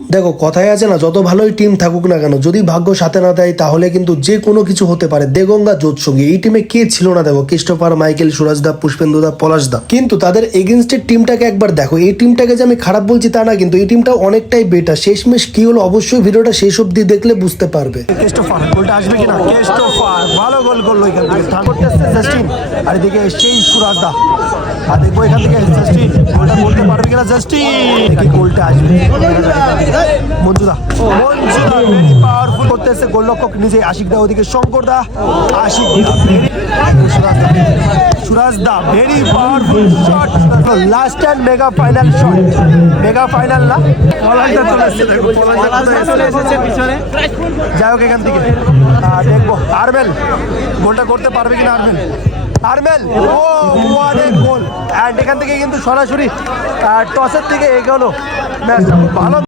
দেখো কথায় আছে না, যত ভালোই টিম থাকুক না কেন, যদি ভাগ্য সাথে না দেয় তাহলে কিন্তু যে কোনো কিছু হতে পারে। দেগঙ্গা জোৎসঙ্গী এই টিমে কে ছিল না দেখো, ক্রিস্টোফার, মাইকেল, সুরাজদা, পুষ্পেন্দুদা, পলাশদা। কিন্তু তাদের এগেনস্টের টিমটাকে একবার দেখো। এই টিমটাকে যে আমি খারাপ বলছি তা না, কিন্তু এই টিমটা অনেকটাই বেটার। শেষমেশ কি হলো অবশ্যই ভিডিওটা শেষ অব্দি দেখলে বুঝতে পারবে। ক্রিস্টোফার গোলটা আসবে কিনা, ক্রিস্টোফার ভালো গোল করলো এখান থেকে, করতে আসছে জাস্টিন, আর এদিকে সেই সুরাজদা। আর দেখবো এখান থেকে জাস্টিন গোলটা করতে পারবে কিনা, জাস্টিন কি গোলটা আসবে। মঞ্জুদা ভেরি পাওয়ারফুল করতেছে, গোলরক্ষক নিজে আশিকদা, ওদিকে শঙ্করদা, আশিকদা, সুরাজদা very powerful shot, last and mega final shot, mega final না, পলাশদা চলে এসেছে পিছনে। যাই হোক এখান থেকে দেখবো আরবেল গোলটা করতে পারবে কিনা, আরবেল ও ওয়াট এ গোল। এন্ড এখান থেকে কিন্তু সরাসরি টসের দিকে এগোলো ম্যাচটা, খুব ভালো।